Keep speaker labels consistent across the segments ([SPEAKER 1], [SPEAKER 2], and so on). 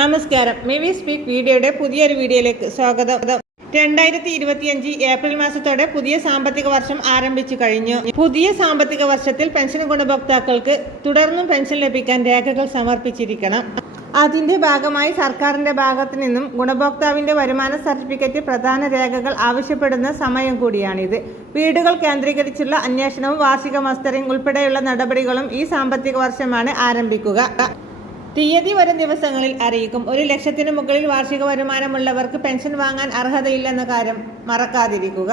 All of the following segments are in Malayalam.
[SPEAKER 1] നമസ്കാരം. മിവി സ്പീക്ക് വീഡിയോയുടെ പുതിയൊരു വീഡിയോയിലേക്ക് സ്വാഗതം. രണ്ടായിരത്തി ഇരുപത്തിയഞ്ച് ഏപ്രിൽ മാസത്തോടെ പുതിയ സാമ്പത്തിക വർഷം ആരംഭിച്ചു കഴിഞ്ഞു. പുതിയ സാമ്പത്തിക വർഷത്തിൽ പെൻഷൻ ഗുണഭോക്താക്കൾക്ക് തുടർന്നും പെൻഷൻ ലഭിക്കാൻ രേഖകൾ സമർപ്പിച്ചിരിക്കണം. അതിന്റെ ഭാഗമായി സർക്കാരിന്റെ ഭാഗത്തു നിന്നും ഗുണഭോക്താവിന്റെ വരുമാന സർട്ടിഫിക്കറ്റ് പ്രധാന രേഖകൾ ആവശ്യപ്പെടുന്ന സമയം കൂടിയാണിത്. വീടുകൾ കേന്ദ്രീകരിച്ചുള്ള അന്വേഷണവും വാർഷിക മസ്റ്ററിംഗ് ഉൾപ്പെടെയുള്ള നടപടികളും ഈ സാമ്പത്തിക വർഷമാണ് ആരംഭിക്കുക. തീയതി വരും ദിവസങ്ങളിൽ അറിയിക്കും. ഒരു ലക്ഷത്തിന് മുകളിൽ വാർഷിക വരുമാനമുള്ളവർക്ക് പെൻഷൻ വാങ്ങാൻ അർഹതയില്ലെന്ന കാര്യം മറക്കാതിരിക്കുക.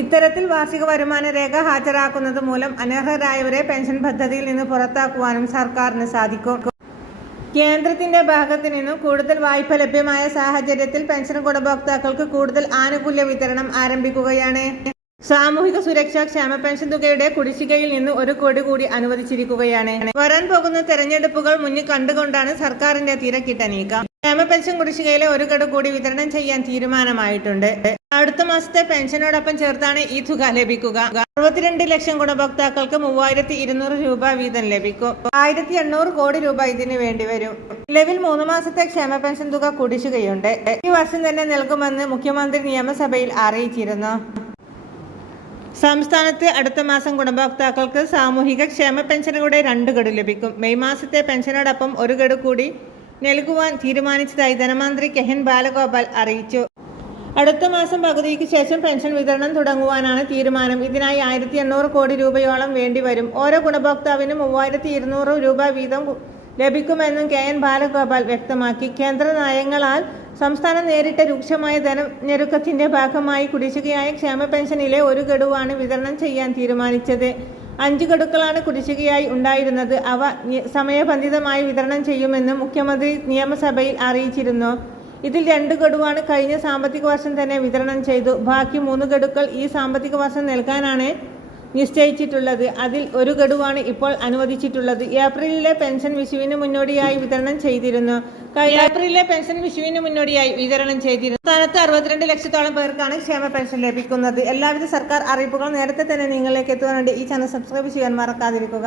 [SPEAKER 1] ഇത്തരത്തിൽ വാർഷിക വരുമാന രേഖ ഹാജരാക്കുന്നത് മൂലം അനർഹരായവരെ പെൻഷൻ പദ്ധതിയിൽ നിന്ന് പുറത്താക്കുവാനും സർക്കാരിന് സാധിക്കും. കേന്ദ്രത്തിന്റെ ഭാഗത്തു നിന്നും കൂടുതൽ വായ്പ ലഭ്യമായ സാഹചര്യത്തിൽ പെൻഷൻ ഗുണഭോക്താക്കൾക്ക് കൂടുതൽ ആനുകൂല്യ വിതരണം ആരംഭിക്കുകയാണ്. സാമൂഹിക സുരക്ഷാ ക്ഷേമ പെൻഷൻ തുകയുടെ കുടിശ്ശികയിൽ നിന്ന് ഒരു കോടി കൂടി അനുവദിച്ചിരിക്കുകയാണ്. വരാൻ പോകുന്ന തെരഞ്ഞെടുപ്പുകൾ മുന്നിൽ കണ്ടുകൊണ്ടാണ് സർക്കാരിന്റെ തിരക്കിട്ട നീക്കം. ക്ഷേമ പെൻഷൻ കുടിശ്ശികയിലെ ഒരു ഗഡു കൂടി വിതരണം ചെയ്യാൻ തീരുമാനമായിട്ടുണ്ട്. അടുത്ത മാസത്തെ പെൻഷനോടൊപ്പം ചേർത്താണ് ഈ തുക ലഭിക്കുക. അറുപത്തിരണ്ട് ലക്ഷം ഗുണഭോക്താക്കൾക്ക് മൂവായിരത്തി ഇരുന്നൂറ് രൂപ വീതം ലഭിക്കും. ആയിരത്തി എണ്ണൂറ് കോടി രൂപ ഇതിന് വേണ്ടി വരും. നിലവിൽ മൂന്ന് മാസത്തെ ക്ഷേമ പെൻഷൻ തുക കുടിശ്ശികയുണ്ട്. ഈ വർഷം തന്നെ നൽകുമെന്ന് മുഖ്യമന്ത്രി നിയമസഭയിൽ അറിയിച്ചിരുന്നു. സംസ്ഥാനത്ത് അടുത്ത മാസം ഗുണഭോക്താക്കൾക്ക് സാമൂഹിക ക്ഷേമ പെൻഷനുകളുടെ രണ്ട് ഗഡു ലഭിക്കും. മെയ് മാസത്തെ പെൻഷനോടൊപ്പം ഒരു ഗഡു കൂടി നൽകുവാൻ തീരുമാനിച്ചതായി ധനമന്ത്രി കെഹൻ ബാലഗോപാൽ അറിയിച്ചു. അടുത്ത മാസം പകുതിക്ക് ശേഷം പെൻഷൻ വിതരണം തുടങ്ങുവാനാണ് തീരുമാനം. ഇതിനായി ആയിരത്തി എണ്ണൂറ് കോടി രൂപയോളം വേണ്ടിവരും ഓരോ ഗുണഭോക്താവിനും മൂവായിരത്തി ഇരുന്നൂറ് രൂപ വീതം ലഭിക്കുമെന്നും കെ എൻ ബാലഗോപാൽ വ്യക്തമാക്കി. കേന്ദ്ര നയങ്ങളാൽ സംസ്ഥാനം നേരിട്ട രൂക്ഷമായ ധനഞ്ഞെരുക്കത്തിന്റെ ഭാഗമായി കുടിശ്ശികയായ ക്ഷേമ പെൻഷനിലെ ഒരു ഗഡുവാണ് വിതരണം ചെയ്യാൻ തീരുമാനിച്ചത്. അഞ്ച് ഗഡുക്കളാണ് കുടിശ്ശികയായി ഉണ്ടായിരുന്നത്. അവ സമയബന്ധിതമായി വിതരണം ചെയ്യുമെന്ന് മുഖ്യമന്ത്രി നിയമസഭയിൽ അറിയിച്ചിരുന്നു. ഇതിൽ രണ്ട് ഗഡുവാണ് കഴിഞ്ഞ സാമ്പത്തിക വർഷം തന്നെ വിതരണം ചെയ്തു. ബാക്കി മൂന്ന് ഗഡുക്കൾ ഈ സാമ്പത്തിക വർഷം നൽകാനാണ് നിശ്ചയിച്ചിട്ടുള്ളത്. അതിൽ ഒരു ഗഡുവാണ് ഇപ്പോൾ അനുവദിച്ചിട്ടുള്ളത്. ഏപ്രിലിലെ പെൻഷൻ വിഷുവിന് മുന്നോടിയായി വിതരണം ചെയ്തിരുന്നു. ഏപ്രിലിലെ പെൻഷൻ വിഷുവിന് മുന്നോടിയായി വിതരണം ചെയ്തിരുന്നു. സംസ്ഥാനത്ത് അറുപത്തിരണ്ട് ലക്ഷത്തോളം പേർക്കാണ് ക്ഷേമ പെൻഷൻ ലഭിക്കുന്നത്. എല്ലാവിധ സർക്കാർ അറിയിപ്പുകളും നേരത്തെ തന്നെ നിങ്ങളിലേക്ക് എത്തുവാനുണ്ട്. ഈ ചാനൽ സബ്സ്ക്രൈബ് ചെയ്യാൻ മറക്കാതിരിക്കുക.